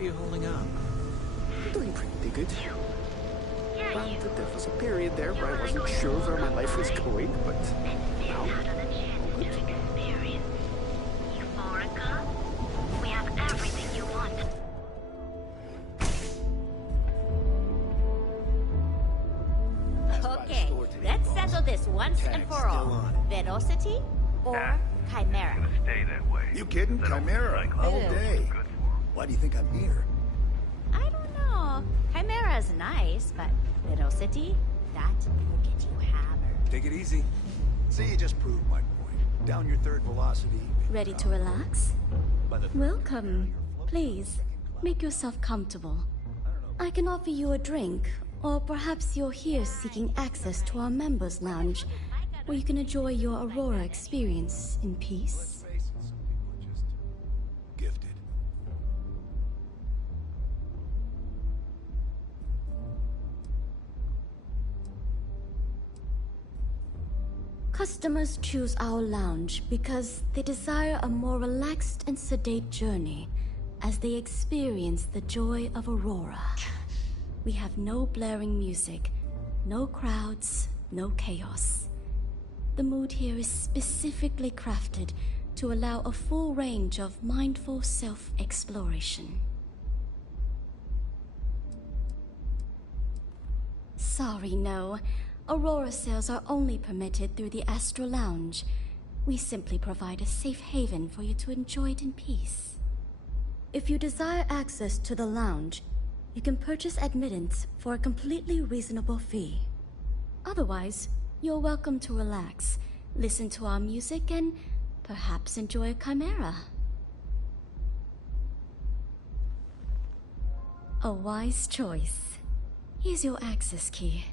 are you holding up? I'm doing pretty good. Granted, there was a period there where I wasn't sure where my life was going, but now, all good. We have everything you want. Okay, let's settle this once and for all. Velocity or Chimera? Stay that way. You kidding? Chimera, all day. Why do you think I'm here? I don't know. Chimera's nice, but Velocity, that will get you hammered. Take it easy. See, you just proved my point. Down your third velocity. Ready to relax? By the Welcome. Please, make yourself comfortable. I can offer you a drink, or perhaps you're here seeking access to our members' lounge, where you can enjoy your Aurora experience in peace. Gifted. Customers choose our lounge because they desire a more relaxed and sedate journey as they experience the joy of Aurora. We have no blaring music, no crowds, no chaos. The mood here is specifically crafted to allow a full range of mindful self-exploration. Sorry, no. Aurora sales are only permitted through the Astral Lounge. We simply provide a safe haven for you to enjoy it in peace. If you desire access to the lounge, you can purchase admittance for a completely reasonable fee. Otherwise, you're welcome to relax, listen to our music, and perhaps enjoy a chimera. A wise choice. Here's your access key.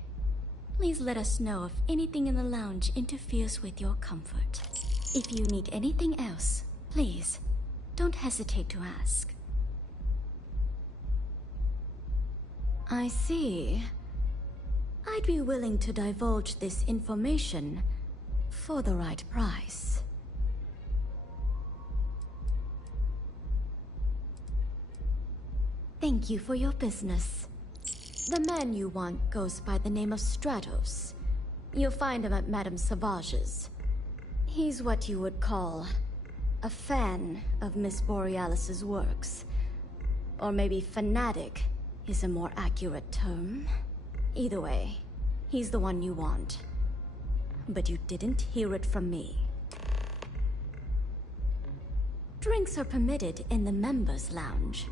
Please let us know if anything in the lounge interferes with your comfort. If you need anything else, please, don't hesitate to ask. I see. I'd be willing to divulge this information for the right price. Thank you for your business. The man you want goes by the name of Stratos. You'll find him at Madame Sauvage's. He's what you would call a fan of Miss Borealis's works. Or maybe fanatic is a more accurate term. Either way, he's the one you want. But you didn't hear it from me. Drinks are permitted in the members' lounge.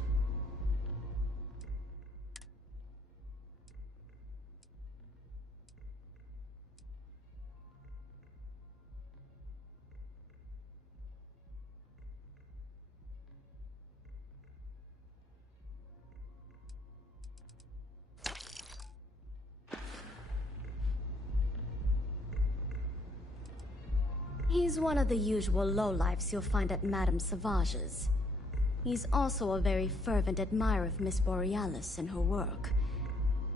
He's one of the usual lowlifes you'll find at Madame Sauvage's. He's also a very fervent admirer of Miss Borealis and her work.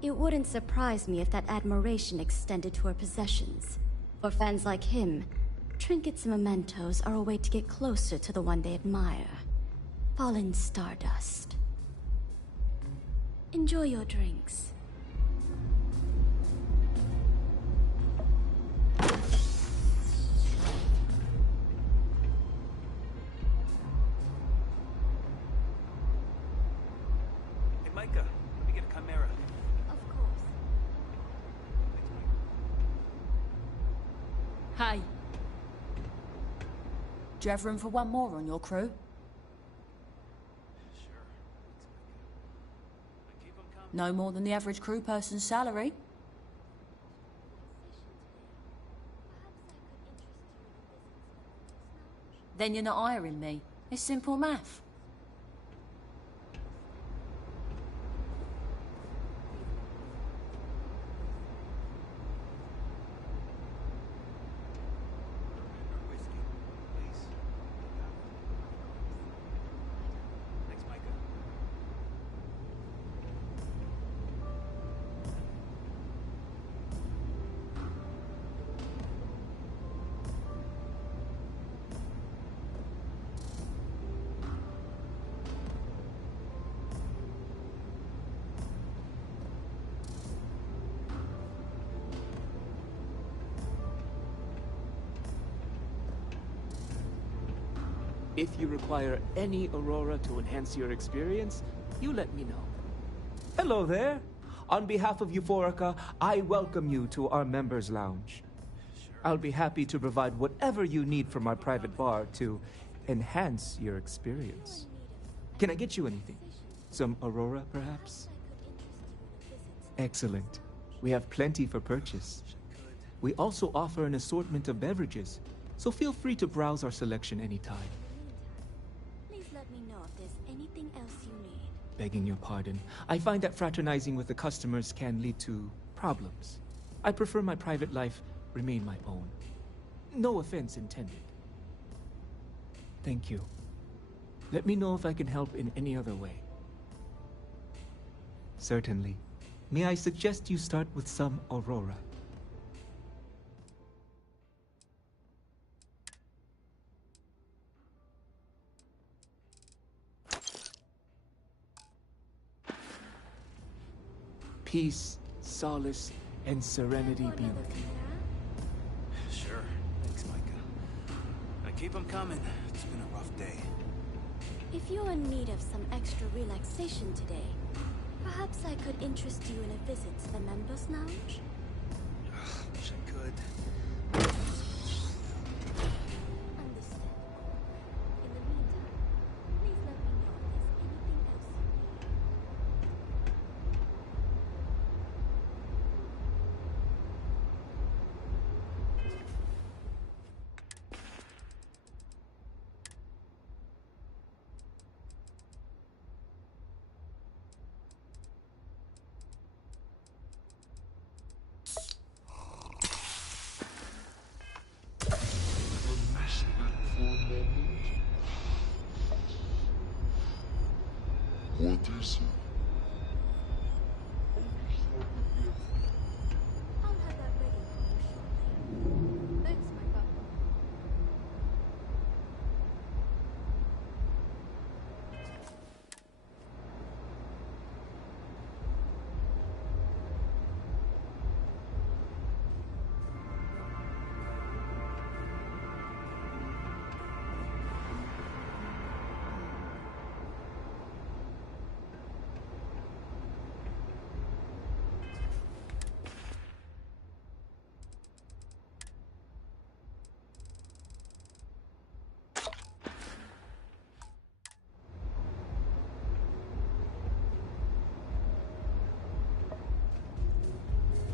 It wouldn't surprise me if that admiration extended to her possessions. For fans like him, trinkets and mementos are a way to get closer to the one they admire. Fallen stardust. Enjoy your drinks. Hey. Do you have room for one more on your crew? Sure. No more than the average crew person's salary? Then you're not hiring me. It's simple math. If you require any Aurora to enhance your experience, you let me know. Hello there. On behalf of Euphorica, I welcome you to our members' lounge. I'll be happy to provide whatever you need from our private bar to enhance your experience. Can I get you anything? Some Aurora, perhaps? Excellent. We have plenty for purchase. We also offer an assortment of beverages, so feel free to browse our selection anytime. Please let me know if there's anything else you need. Begging your pardon, I find that fraternizing with the customers can lead to problems. I prefer my private life remain my own. No offense intended. Thank you. Let me know if I can help in any other way. Certainly. May I suggest you start with some Aurora? Peace, solace, and serenity be with you. Sure. Thanks, Micah. Now keep them coming. It's been a rough day. If you're in need of some extra relaxation today, perhaps I could interest you in a visit to the members' lounge? Wish I could. Understood. In the meantime, please let me know if there's anything else you need. What is it? I'll have that ready for you shortly. Thanks, Micah.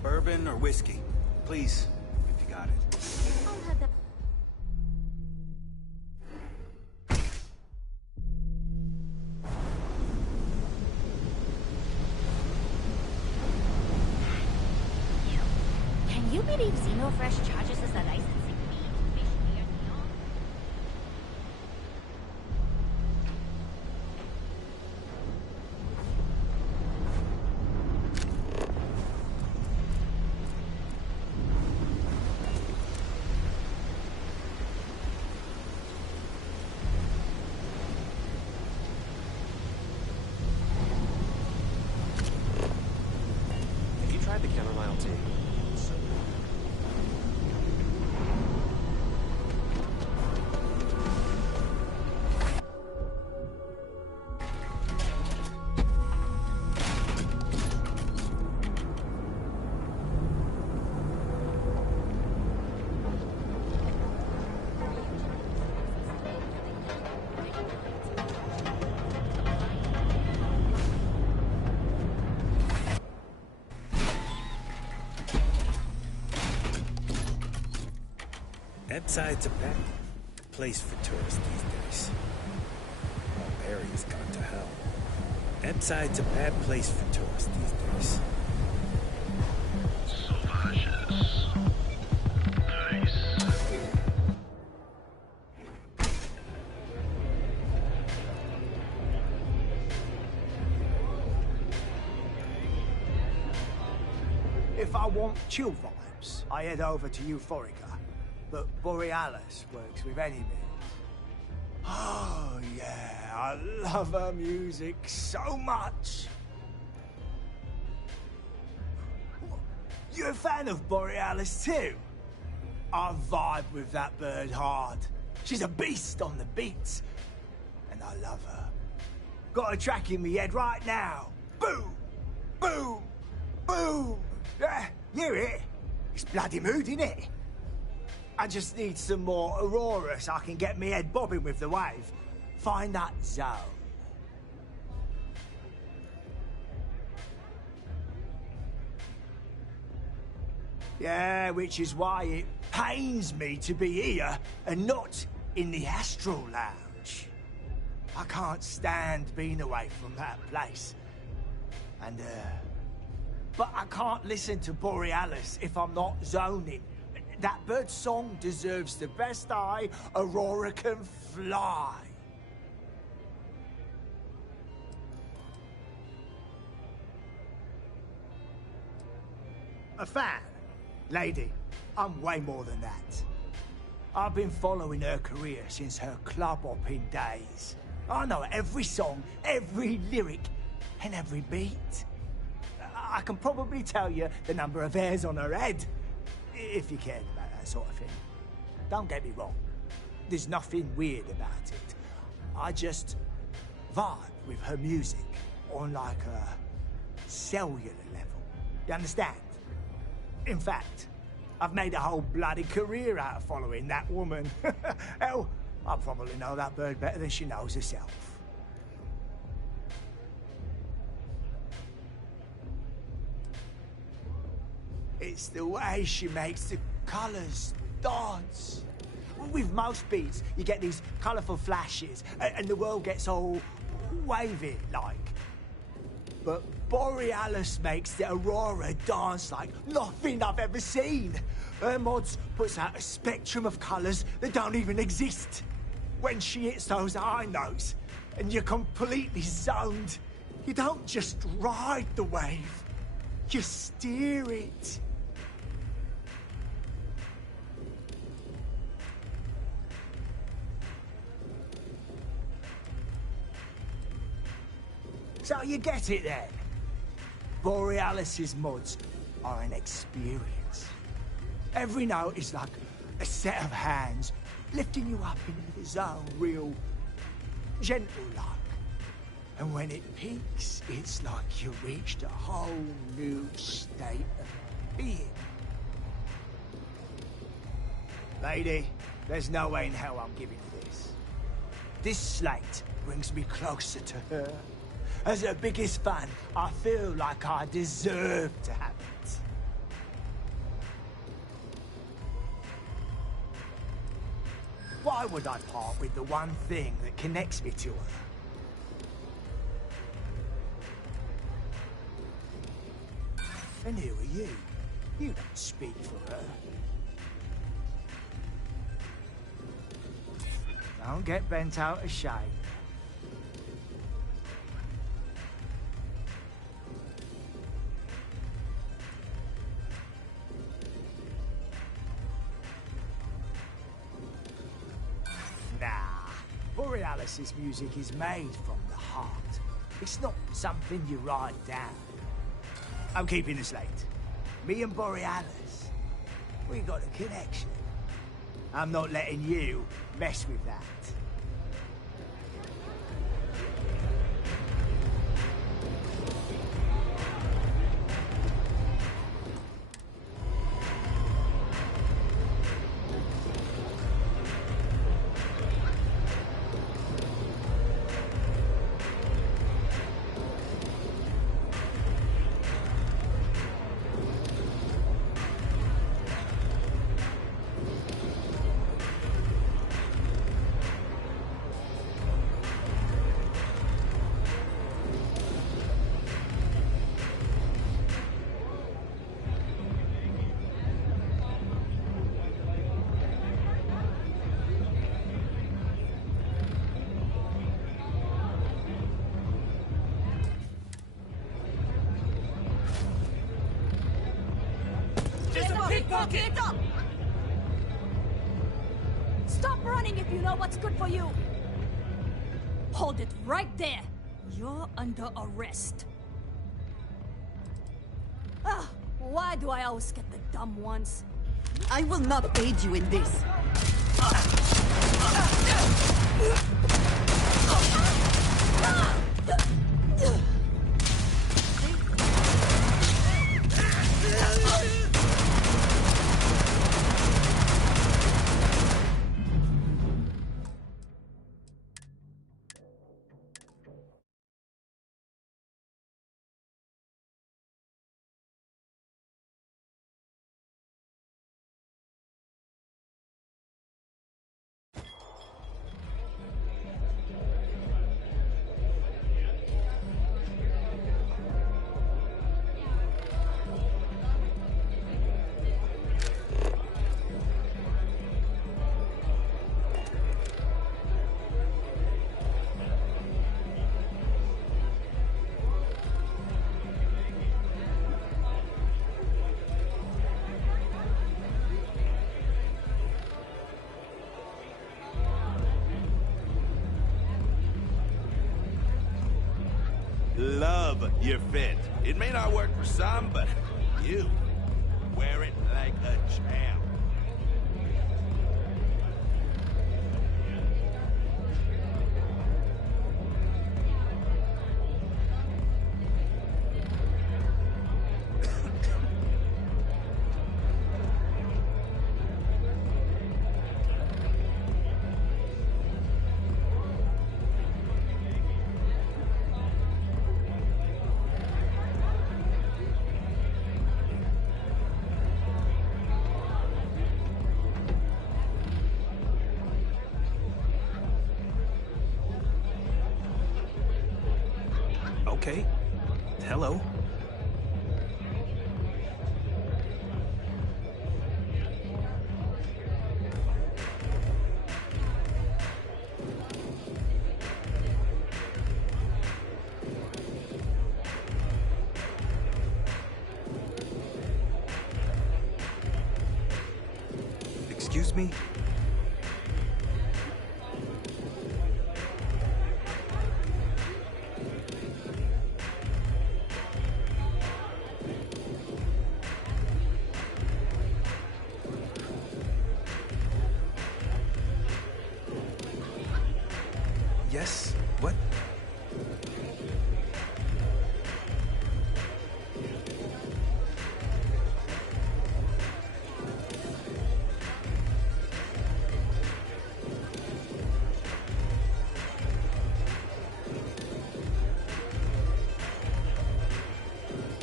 Bourbon or whiskey? Please, if you got it. I'll have that. Can you believe Xenofresh charges us a licensing fee to fish near Neon? Have you tried the chamomile tea? Epside's a bad place for tourists these days. Barbaria's gone to hell. Epside's a bad place for tourists these days. If I want chill vibes, I head over to Euphorica. But Borealis works with any means. Oh, yeah, I love her music so much. You're a fan of Borealis too? I vibe with that bird hard. She's a beast on the beats, and I love her. Got a track in me head right now. Boom! Boom! Boom! Yeah, hear it? It's bloody mood, innit? I just need some more Aurora so I can get me head bobbing with the wave. Find that zone. Yeah, which is why it pains me to be here and not in the Astral Lounge. I can't stand being away from that place. And, but I can't listen to Borealis if I'm not zoning. That bird's song deserves the best eye Aurora can fly. A fan? Lady, I'm way more than that. I've been following her career since her club hopping days. I know every song, every lyric, and every beat. I can probably tell you the number of hairs on her head, if you cared about that sort of thing. Don't get me wrong, there's nothing weird about it. I just vibe with her music on like a cellular level. You understand? In fact, I've made a whole bloody career out of following that woman. Hell, I probably know that bird better than she knows herself. It's the way she makes the colours dance. With most beats, you get these colourful flashes, and the world gets all wavy like. But Borealis makes the Aurora dance like nothing I've ever seen. Her mods puts out a spectrum of colours that don't even exist. When she hits those high notes, and you're completely zoned, you don't just ride the wave, you steer it. So you get it then? Borealis's mods are an experience. Every note is like a set of hands lifting you up into the zone real gentle-like. And when it peaks, it's like you reached a whole new state of being. Lady, there's no way in hell I'm giving you this. This slate brings me closer to her. As her biggest fan, I feel like I deserve to have it. Why would I part with the one thing that connects me to her? And who are you? You don't speak for her. Don't get bent out of shape. Borealis's music is made from the heart. It's not something you write down. I'm keeping this late. Me and Borealis, we got a connection. I'm not letting you mess with that. Get up! Stop running if you know what's good for you! Hold it right there! You're under arrest. Ah, why do I always get the dumb ones? I will not aid you in this. Love your fit. It may not work for some, but you wear it like a champ. Okay. Hello. Excuse me? Yes? What?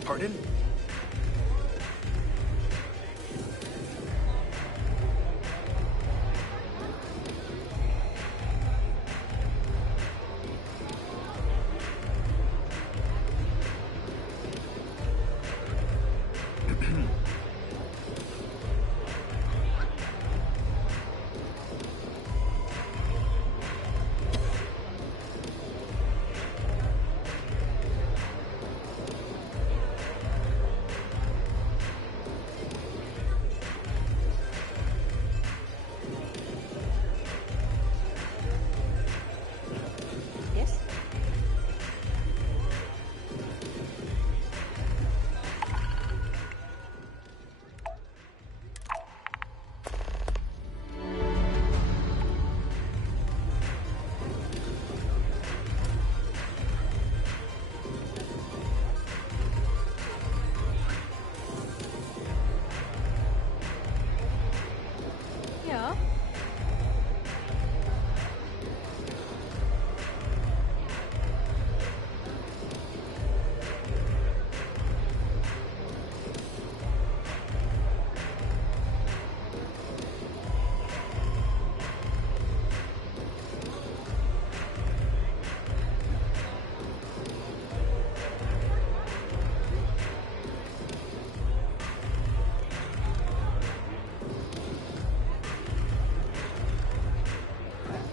Pardon? Yes? Ja.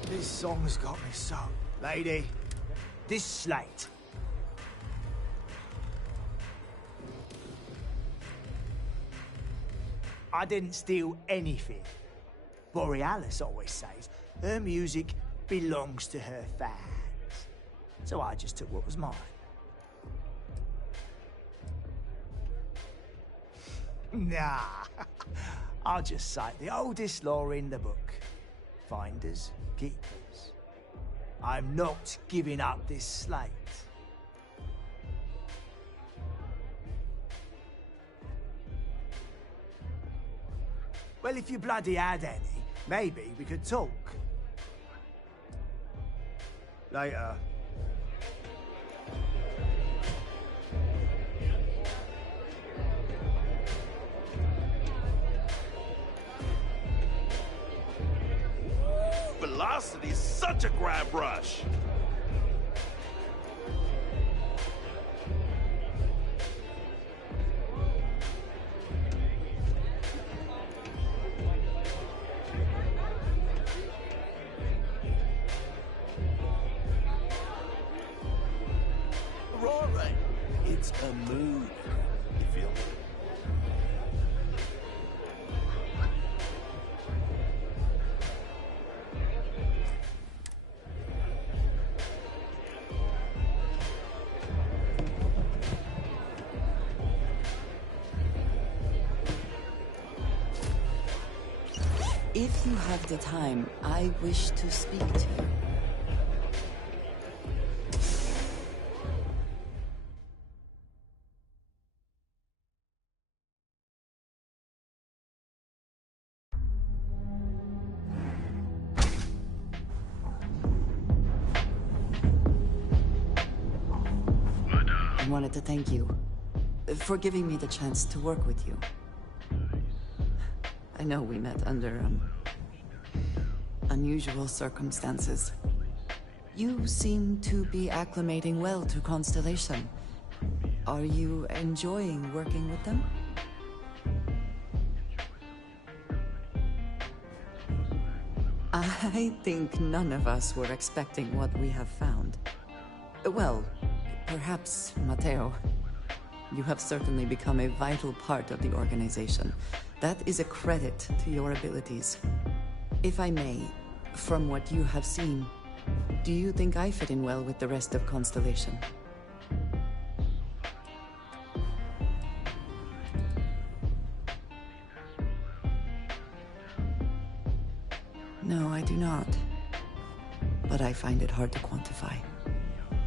This song's got me so. Lady, this slate. I didn't steal anything. Borealis always says her music belongs to her fans. So I just took what was mine. Nah, I'll just cite the oldest law in the book. Finders, keepers. I'm not giving up this slate. Well, if you bloody had any, maybe we could talk. Later. Velocity's such a grab rush. Rory, it's a mood. You feel me? If you have the time, I wish to speak to you. I wanted to thank you for giving me the chance to work with you. I know we met under unusual circumstances. You seem to be acclimating well to Constellation. Are you enjoying working with them? I think none of us were expecting what we have found. Well, perhaps Matteo. You have certainly become a vital part of the organization. That is a credit to your abilities. If I may, from what you have seen, do you think I fit in well with the rest of Constellation? No, I do not. But I find it hard to quantify.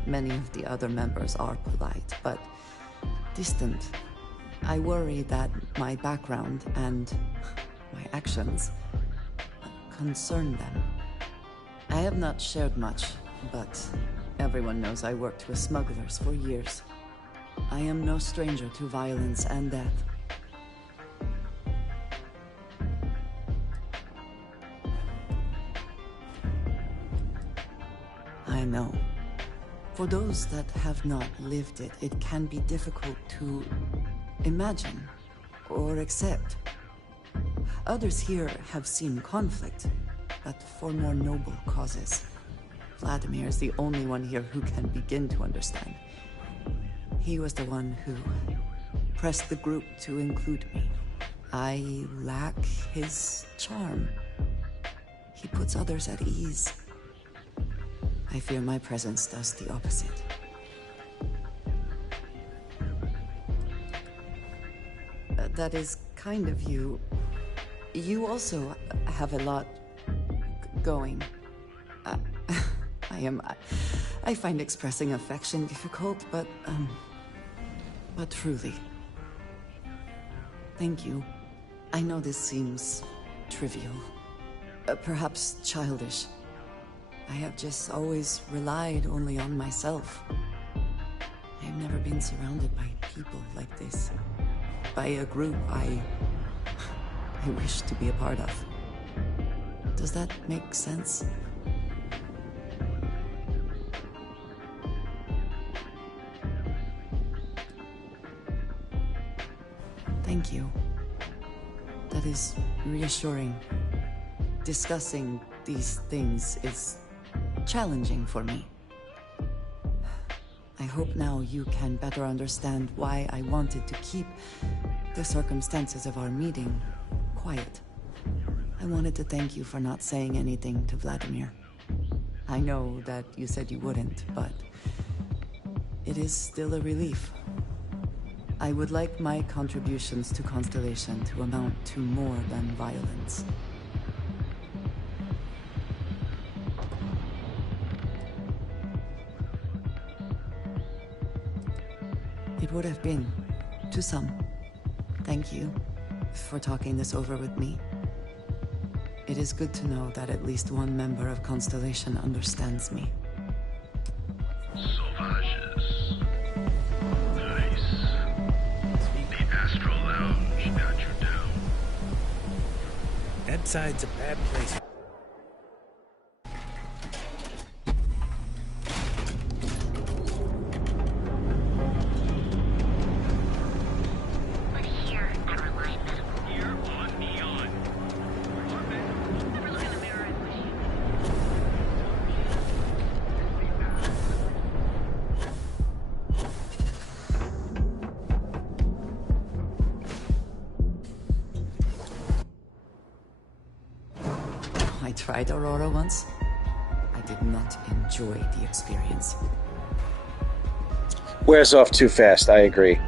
Many of the other members are polite, but distant. I worry that my background and my actions concern them. I have not shared much, but everyone knows I worked with smugglers for years. I am no stranger to violence and death. I know. For those that have not lived it, it can be difficult to imagine or accept. Others here have seen conflict, but for more noble causes. Vladimir is the only one here who can begin to understand. He was the one who pressed the group to include me. I lack his charm. He puts others at ease. I fear my presence does the opposite. That is kind of you. You also have a lot going. I find expressing affection difficult, but truly. Thank you. I know this seems trivial, perhaps childish. I have just always relied only on myself. I have never been surrounded by people like this. By a group I wish to be a part of. Does that make sense? Thank you. That is reassuring. Discussing these things is challenging for me. I hope now you can better understand why I wanted to keep the circumstances of our meeting quiet. I wanted to thank you for not saying anything to Vladimir. I know that you said you wouldn't, but it is still a relief. I would like my contributions to Constellation to amount to more than violence. it would have been to some. Thank you for talking this over with me. It is good to know that at least one member of Constellation understands me. Sauvages. Nice. The Astral Lounge got you down. That side's a bad place. But here at Reliant Medical, Here on Neon. never look in the mirror and wish you I tried Aurora once. I did not enjoy the experience. Wears off too fast, I agree.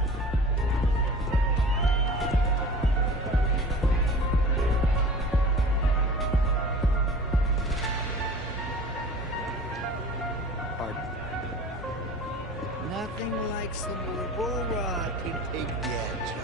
Nothing like some Aurora to take the edge off.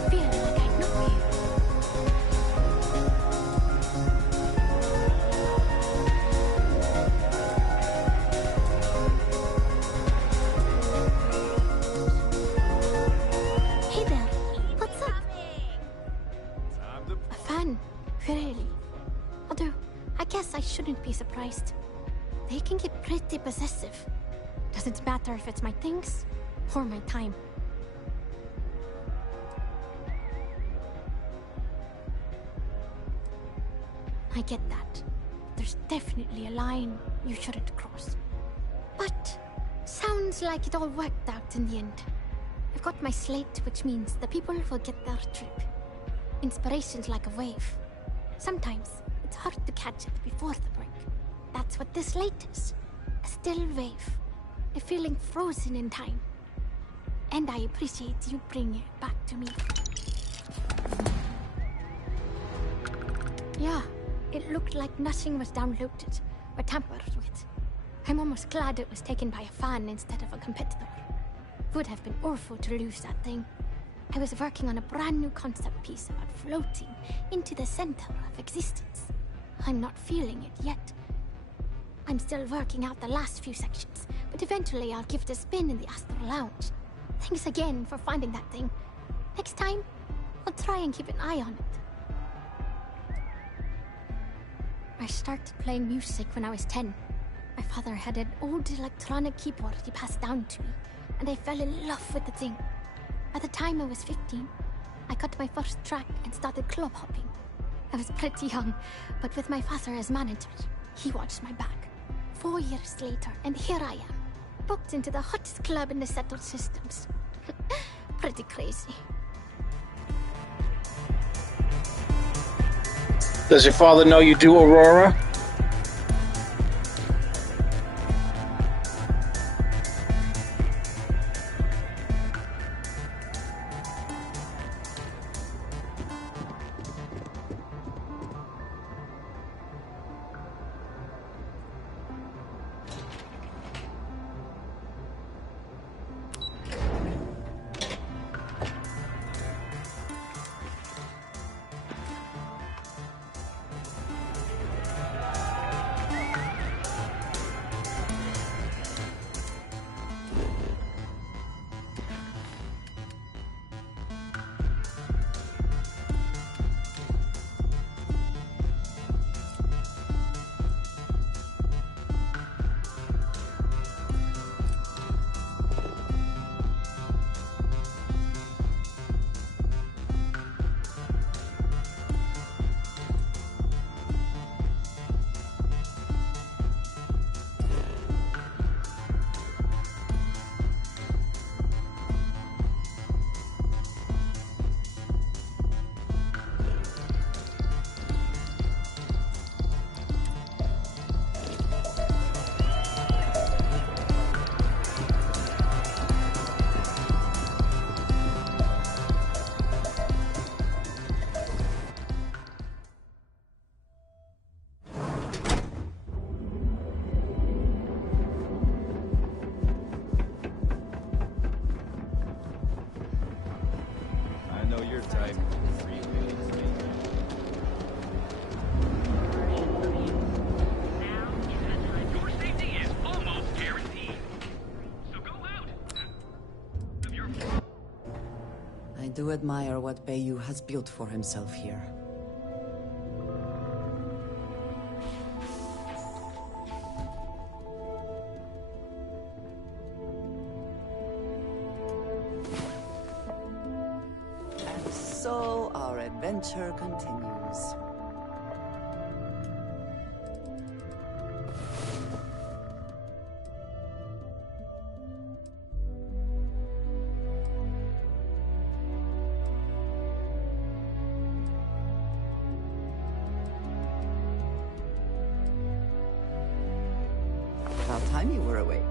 I feel like I know you. Hey there, what's up? A fan, really. Although, I guess I shouldn't be surprised. They can get pretty possessive. Doesn't matter if it's my things or my time. I get that. There's definitely a line you shouldn't cross. But sounds like it all worked out in the end. I've got my slate, which means the people will get their trip. Inspiration's like a wave. Sometimes it's hard to catch it before the break. That's what this slate is. A still wave. A feeling frozen in time. And I appreciate you bringing it back to me. Yeah, it looked like nothing was downloaded or tampered with. I'm almost glad it was taken by a fan instead of a competitor. Would have been awful to lose that thing. I was working on a brand new concept piece about floating into the center of existence. I'm not feeling it yet. I'm still working out the last few sections, but eventually I'll give it a spin in the Astral Lounge. Thanks again for finding that thing. Next time, I'll try and keep an eye on it. I started playing music when I was 10. My father had an old electronic keyboard he passed down to me, and I fell in love with the thing. By the time I was 15, I got my first track and started club hopping. I was pretty young, but with my father as manager, he watched my back. 4 years later, and here I am, booked into the hottest club in the settled systems. Pretty crazy. Does your father know you do Aurora? type freeways. Your safety is almost guaranteed. So go out. I do admire what Bayou has built for himself here. And so our adventure continues. About time you were awake.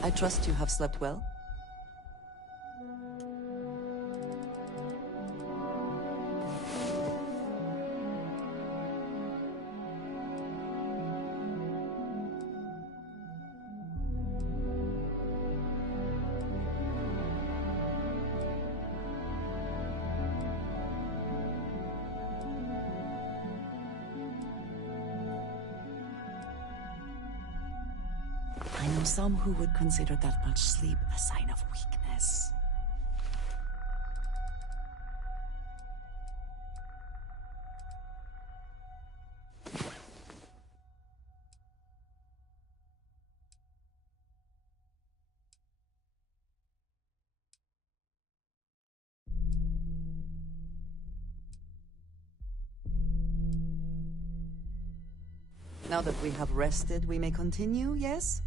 I trust you have slept well? I know some who would consider that much sleep a sign of weakness. Now that we have rested, we may continue, yes?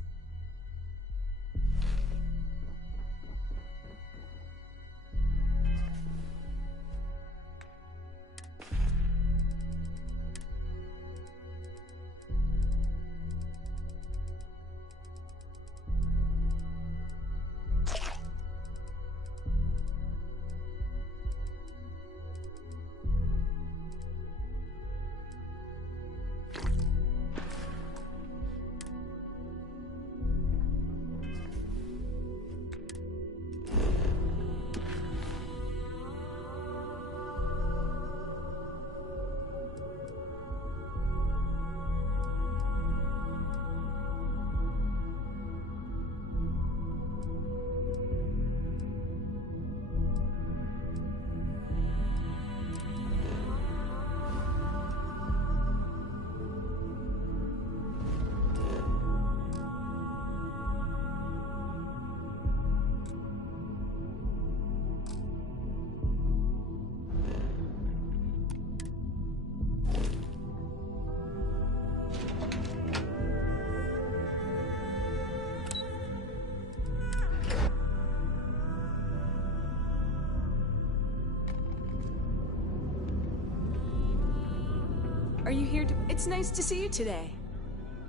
Are you here to... It's nice to see you today.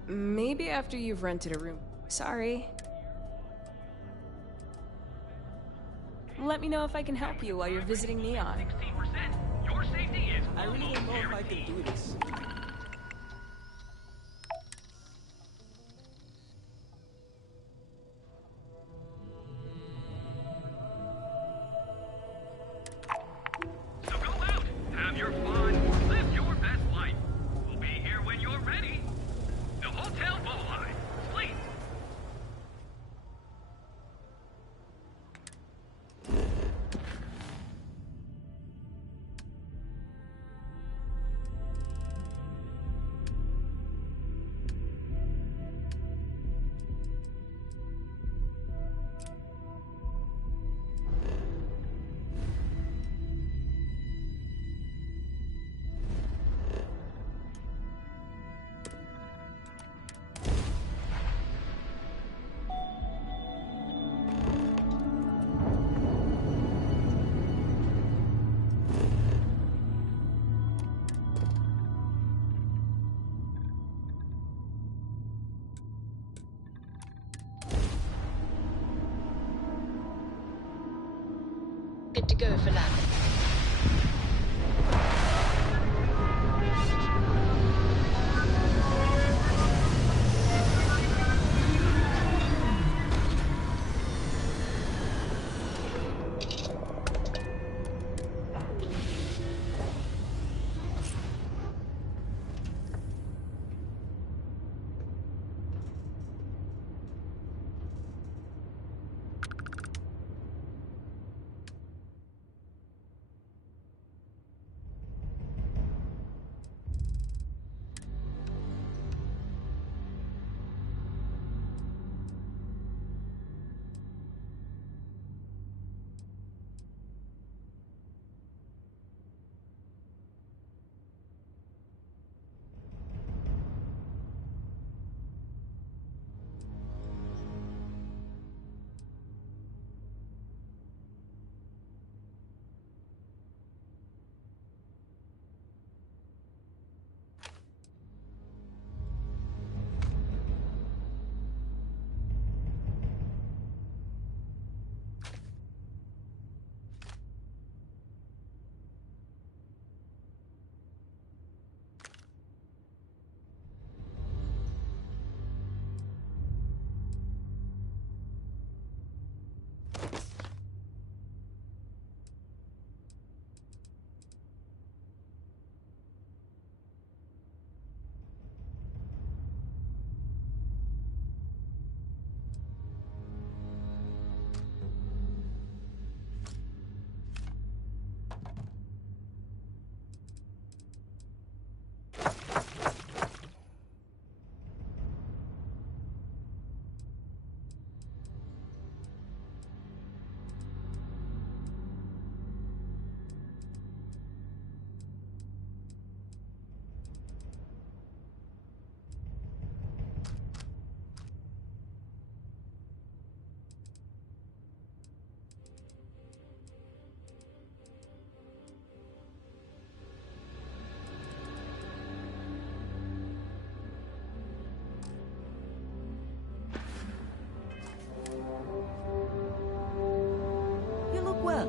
Maybe after you've rented a room. Sorry. Let me know if I can help you while you're visiting Neon. Your safety is I really don't know if I can do this. So go out, have your fun, live your best life. We'll be here when you're ready. The Hotel Bolai. Please. Good to go for landing. You look well.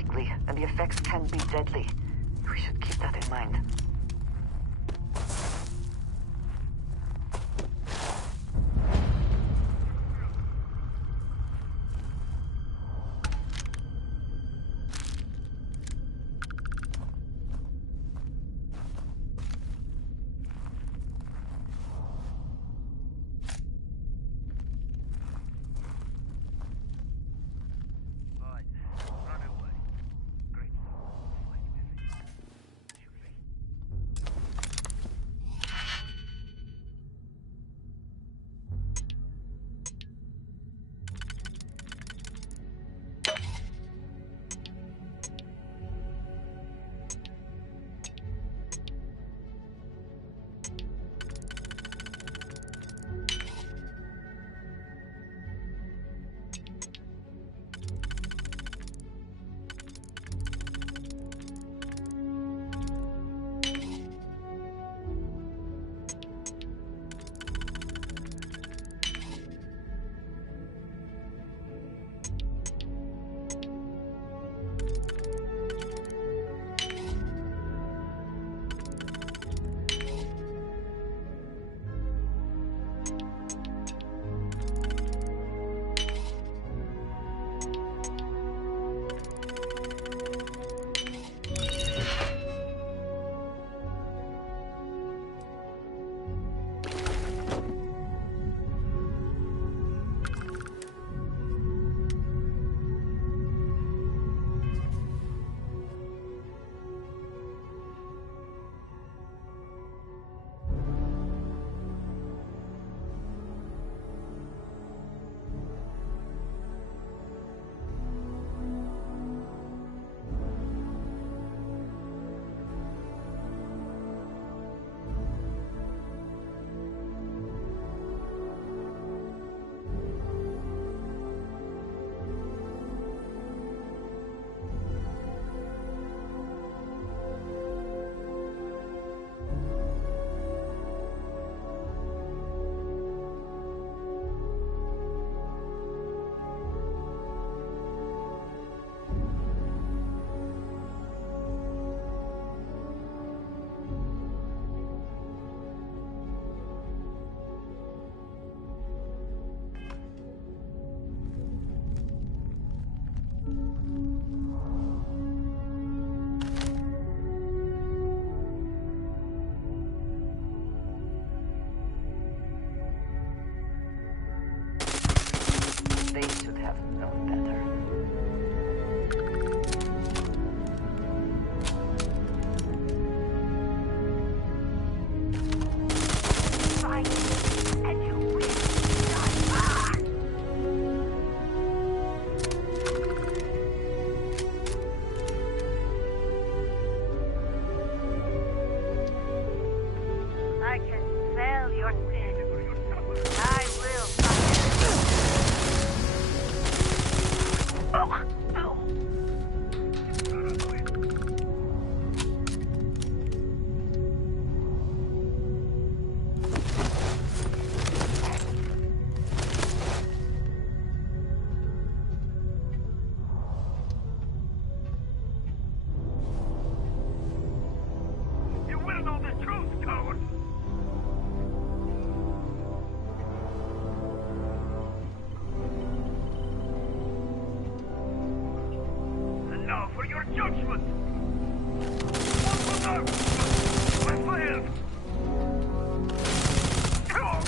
quickly, and the effects can be deadly. We should keep that in mind. They should have known better. I can smell your sin. I will You will know the truth, coward! And now for your judgment! What was that? I failed! Come on!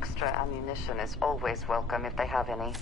Extra ammunition is always welcome if they have any.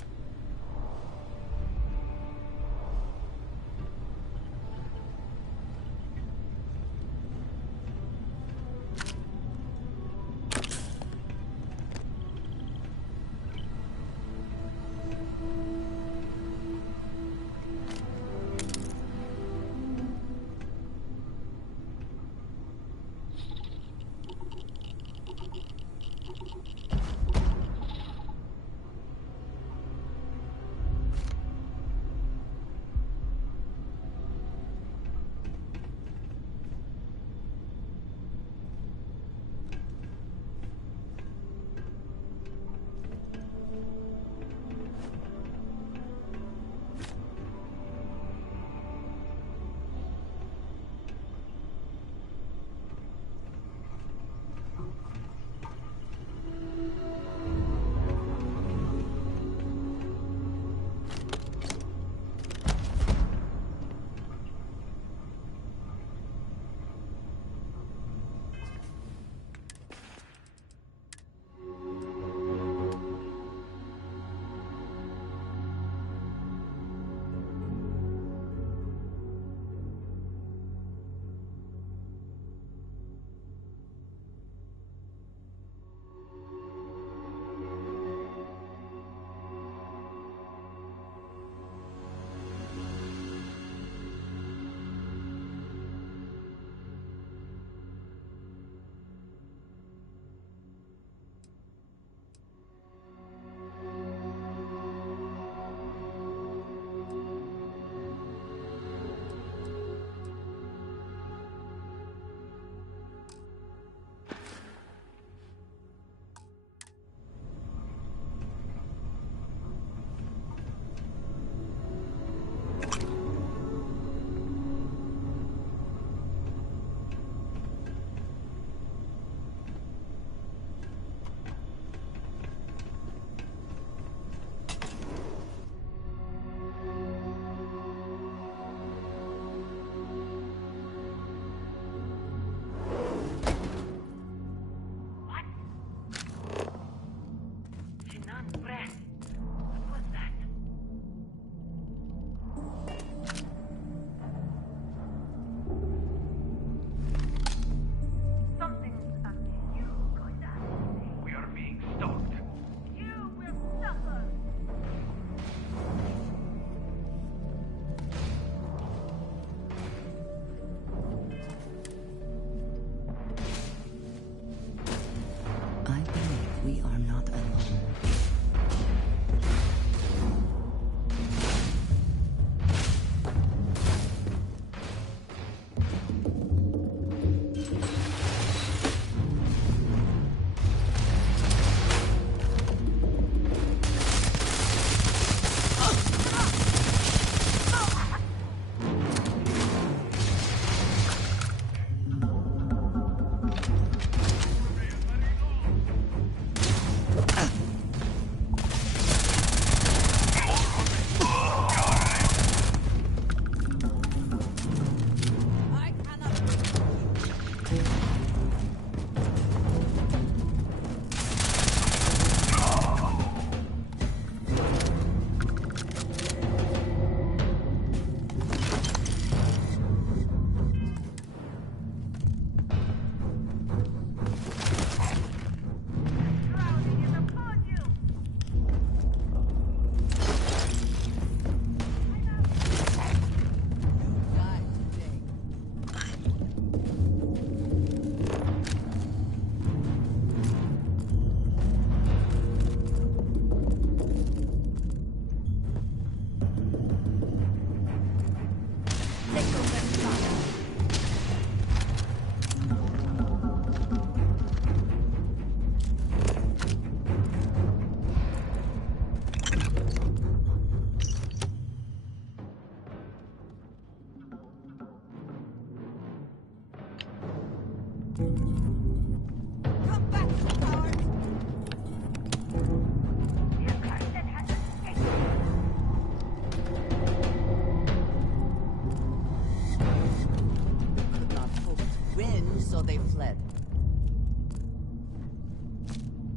So they fled.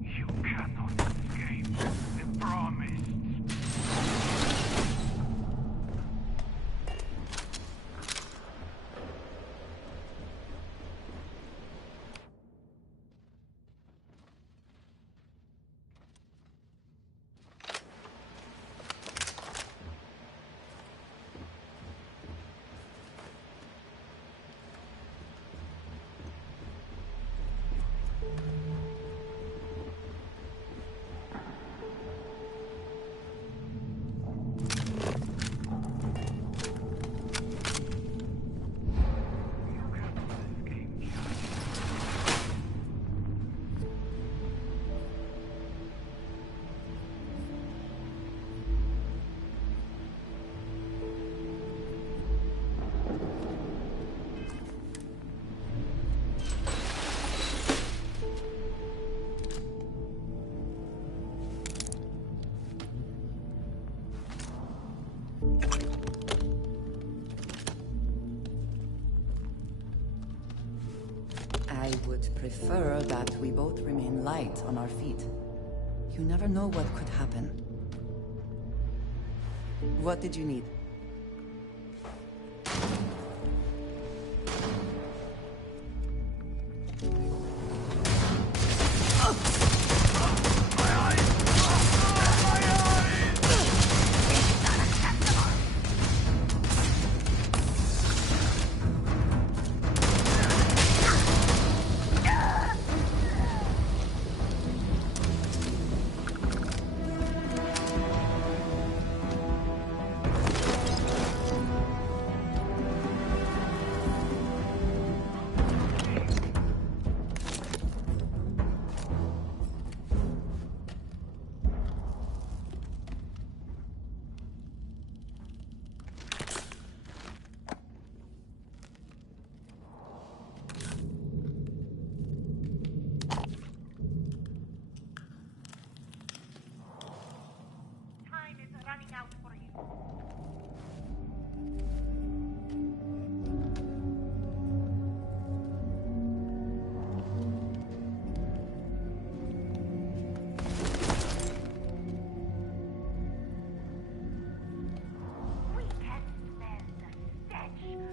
You cannot I would prefer that we both remain light on our feet. You never know what could happen. What did you need?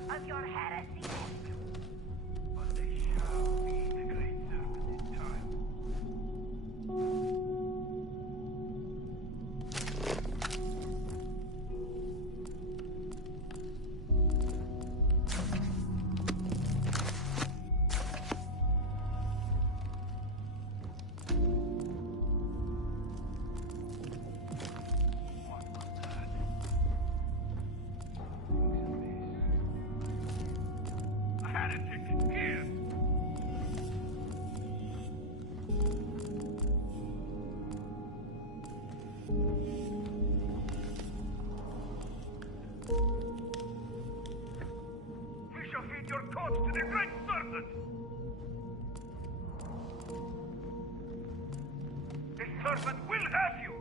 Of your heresy, but they shall be the great servant in time. Your corpse to the great serpent! The serpent will have you!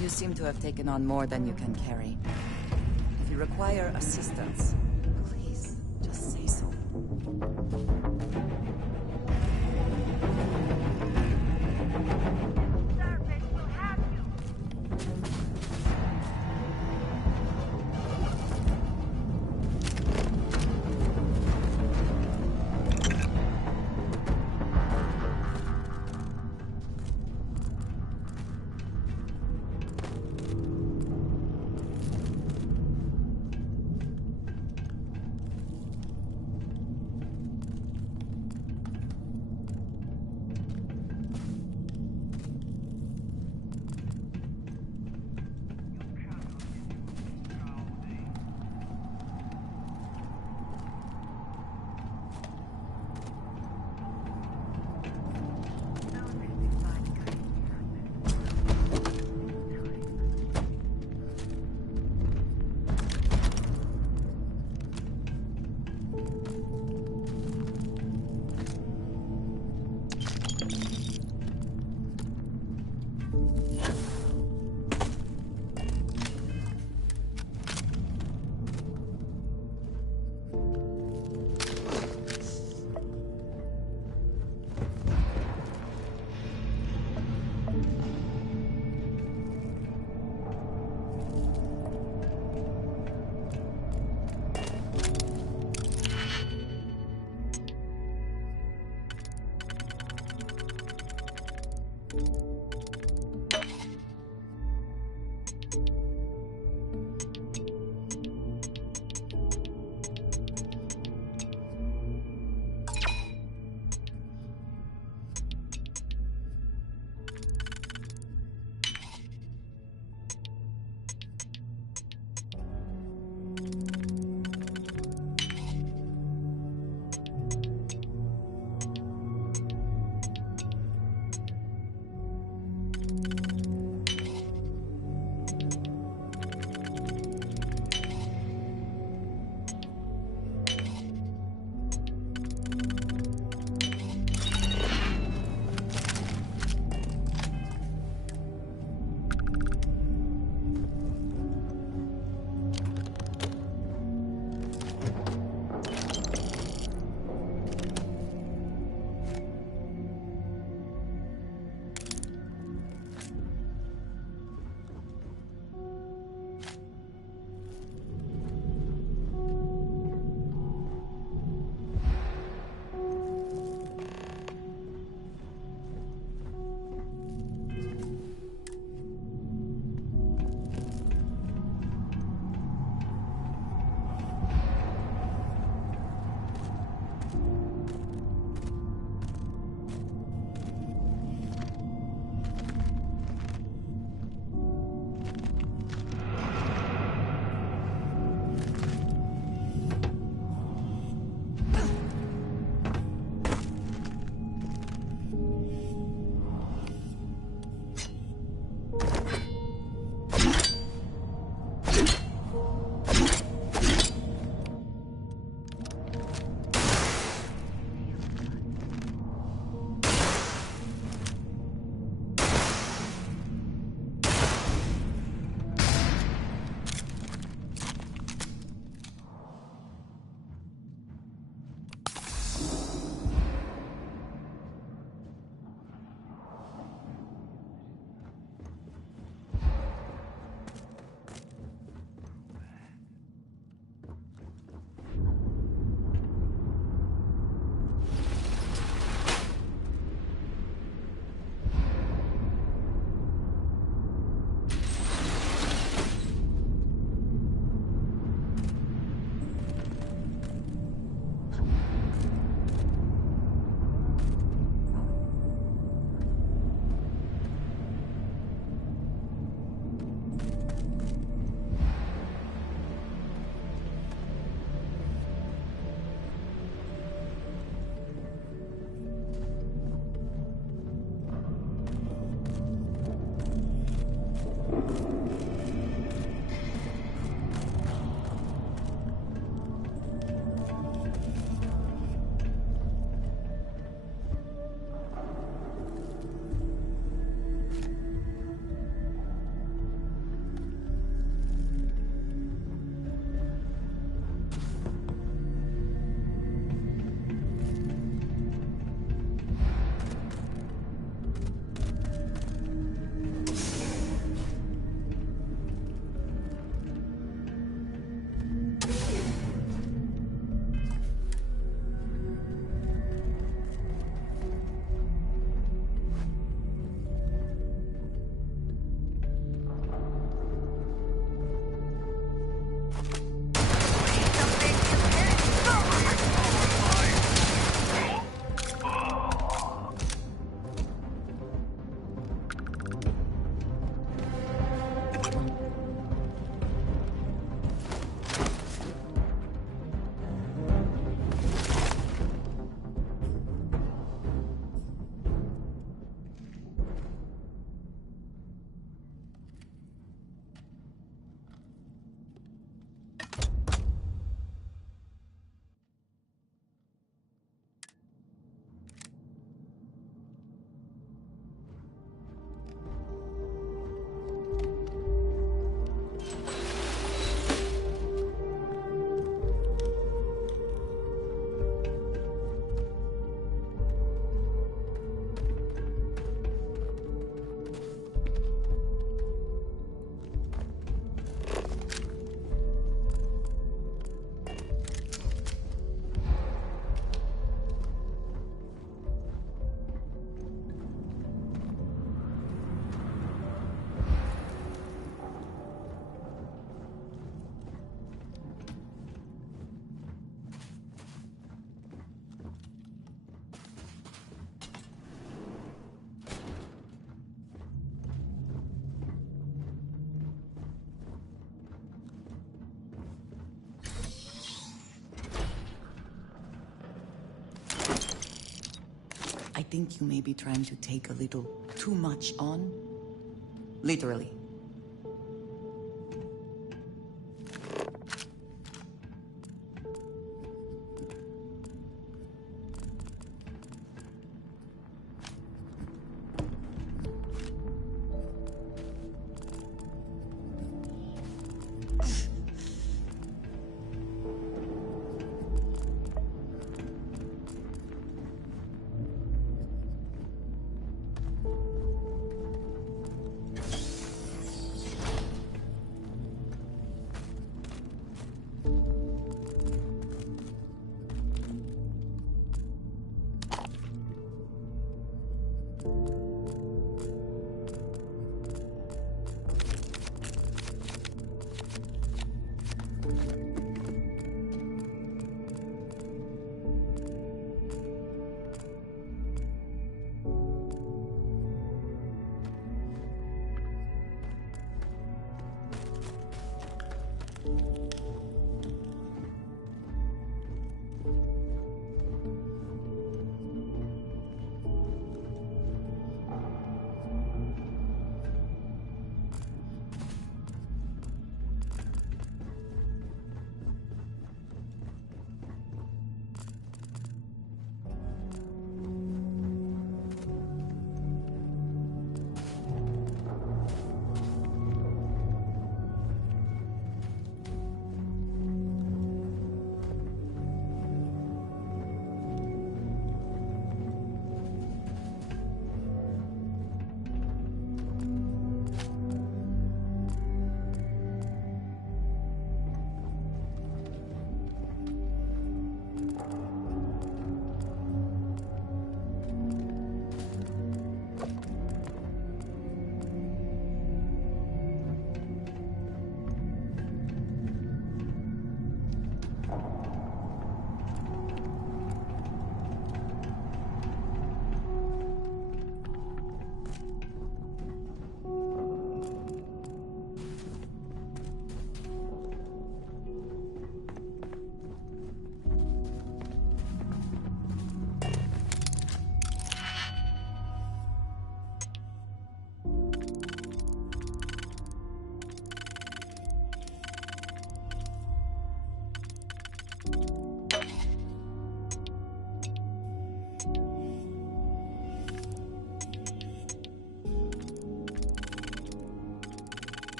You seem to have taken on more than you can carry. If you require assistance, please, just say so. I think you may be trying to take a little too much on. Literally.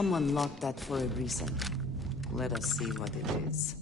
Someone locked that for a reason. Let us see what it is.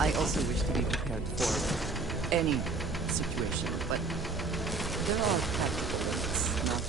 I also wish to be prepared for any situation, but there are practical risks, not.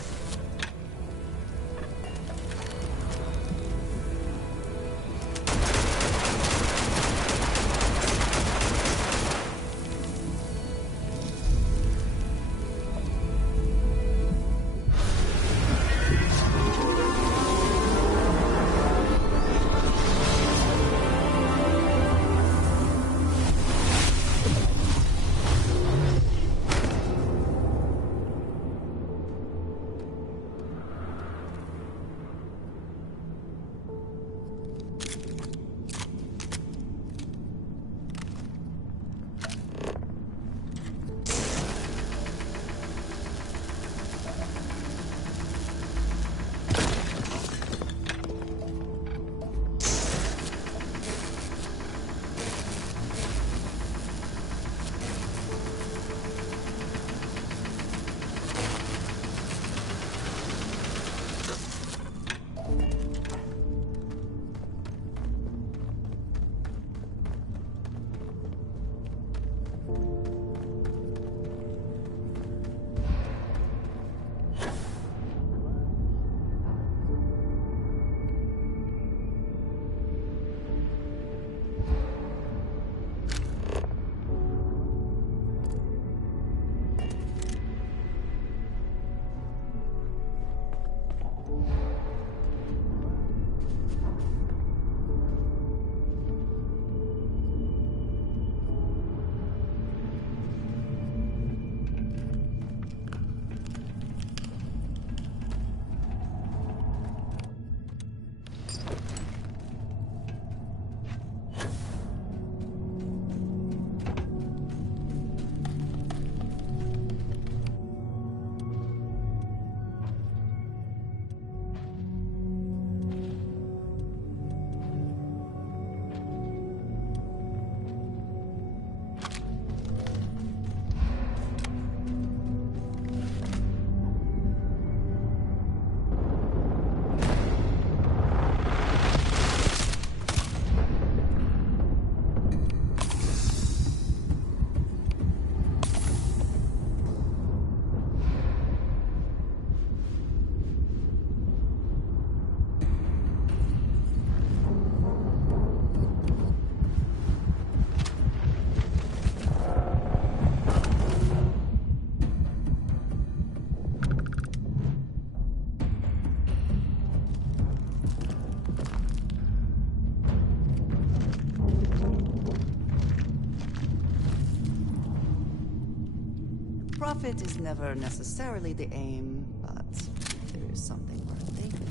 Profit is never necessarily the aim, but there is something worth thinking.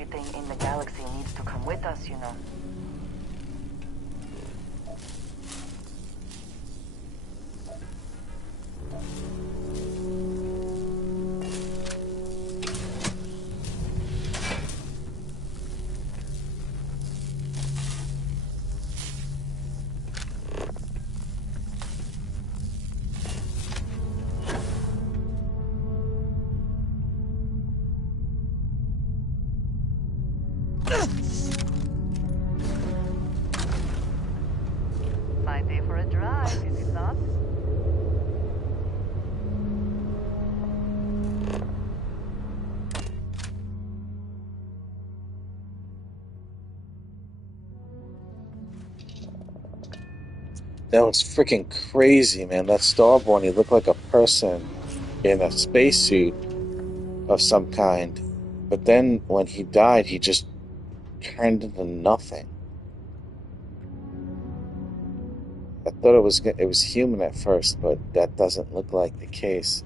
everything in the galaxy needs to come with us, you know. Fine day for a drive, is it not? That was freaking crazy, man. That Starborn, he looked like a person in a spacesuit of some kind. But then when he died, he just turned into nothing. I thought it was human at first, but that doesn't look like the case.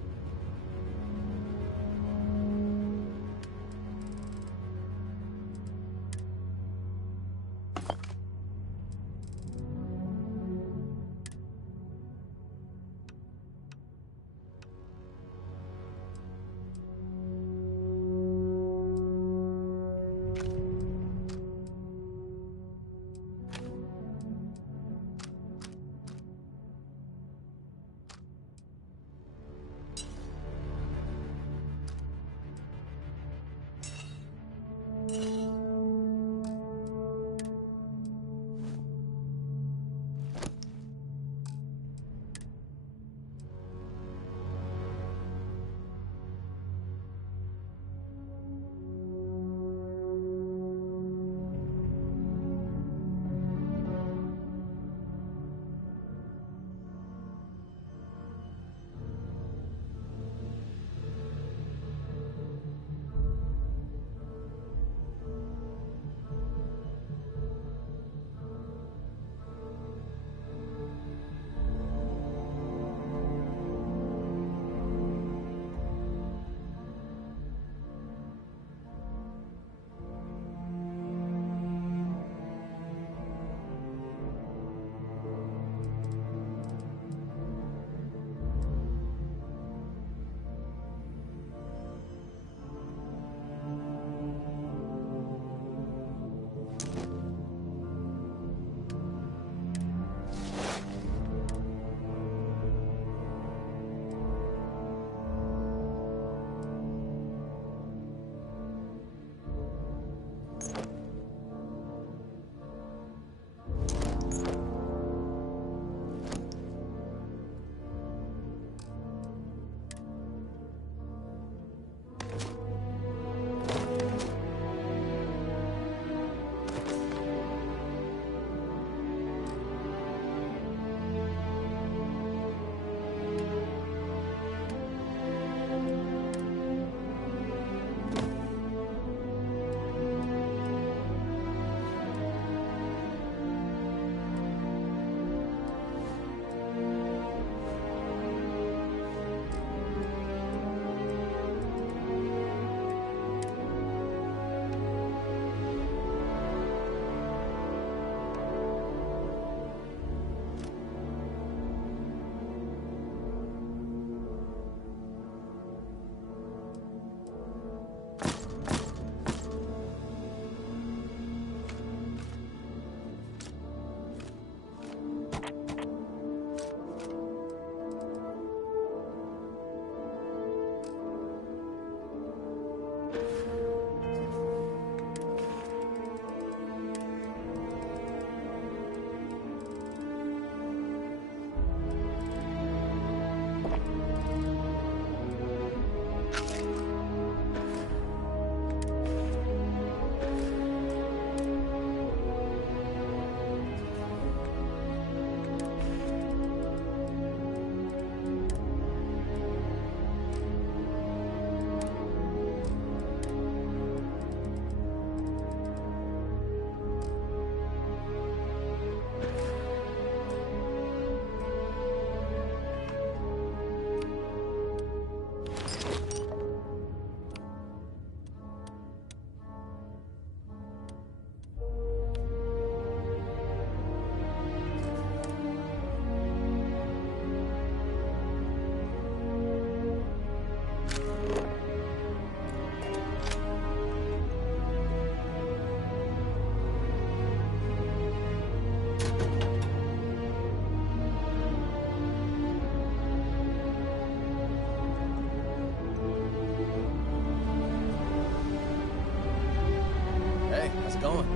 How's it going?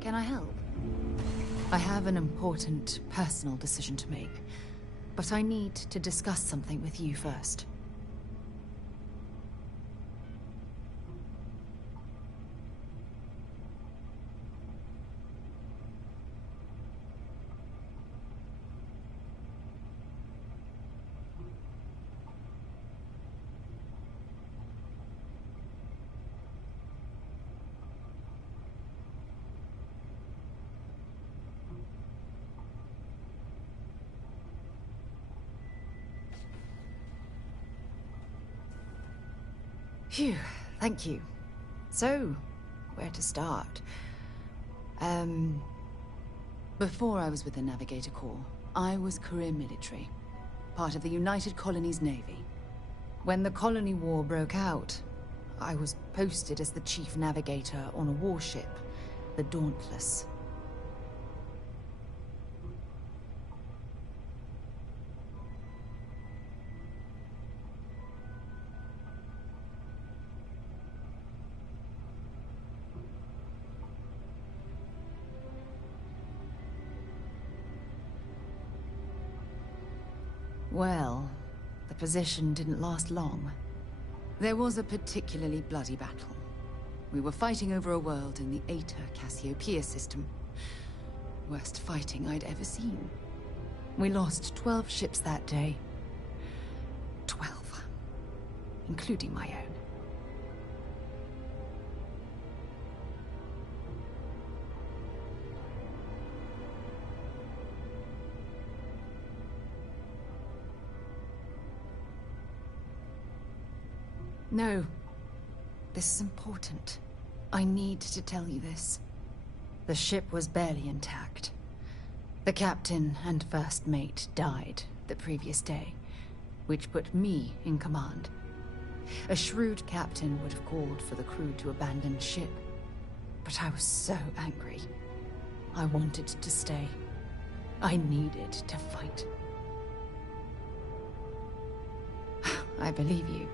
Can I help? I have an important personal decision to make, but I need to discuss something with you first. Phew, thank you. So, where to start? Before I was with the Navigator Corps, I was career military, part of the United Colonies Navy. When the Colony War broke out, I was posted as the chief navigator on a warship, the Dauntless. Well, the position didn't last long. There was a particularly bloody battle. We were fighting over a world in the Eta Cassiopeia system. Worst fighting I'd ever seen. We lost 12 ships that day. 12. Including my own. No. This is important. I need to tell you this. The ship was barely intact. The captain and first mate died the previous day, which put me in command. A shrewd captain would have called for the crew to abandon ship, but I was so angry. I wanted to stay. I needed to fight. I believe you.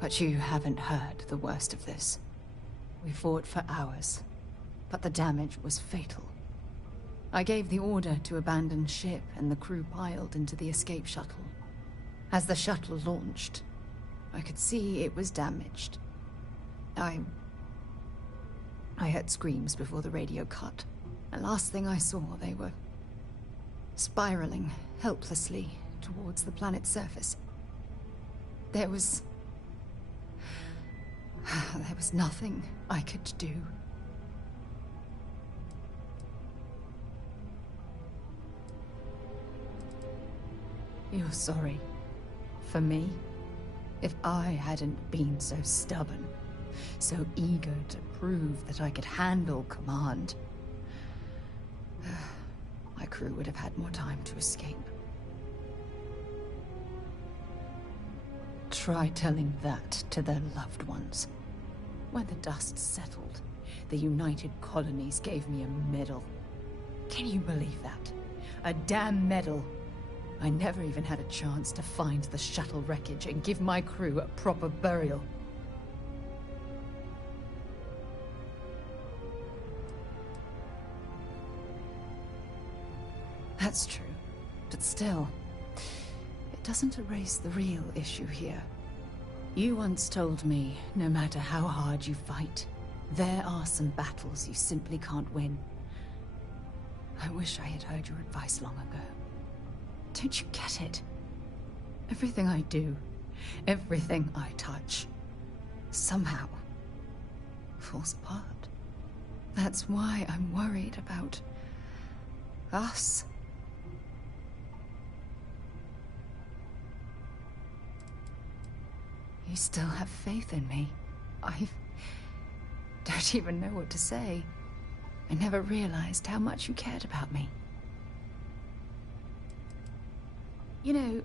But you haven't heard the worst of this. We fought for hours, but the damage was fatal. I gave the order to abandon ship and the crew piled into the escape shuttle. As the shuttle launched, I could see it was damaged. I heard screams before the radio cut. And last thing I saw, they were spiraling helplessly towards the planet's surface. There was nothing I could do. You're sorry. For me? If I hadn't been so stubborn, so eager to prove that I could handle command, my crew would have had more time to escape. Try telling that to their loved ones. When the dust settled, the United Colonies gave me a medal. Can you believe that? A damn medal. I never even had a chance to find the shuttle wreckage and give my crew a proper burial. That's true, but still, it doesn't erase the real issue here. You once told me, no matter how hard you fight, there are some battles you simply can't win. I wish I had heard your advice long ago. Don't you get it? Everything I do, everything I touch, somehow falls apart. That's why I'm worried about us. You still have faith in me. I don't even know what to say. I never realized how much you cared about me. You know,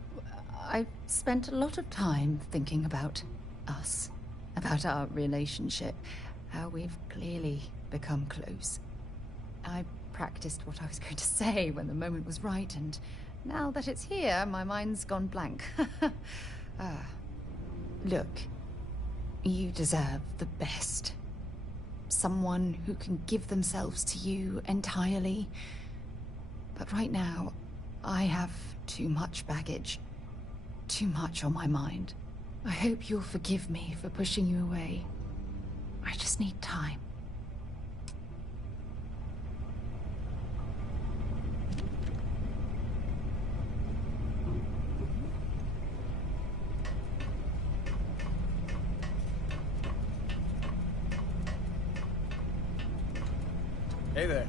I've spent a lot of time thinking about us, about our relationship, how we've clearly become close. I practiced what I was going to say when the moment was right, and now that it's here, my mind's gone blank. Look, you deserve the best. Someone who can give themselves to you entirely. But right now, I have too much baggage. Too much on my mind. I hope you'll forgive me for pushing you away. I just need time. Hey there.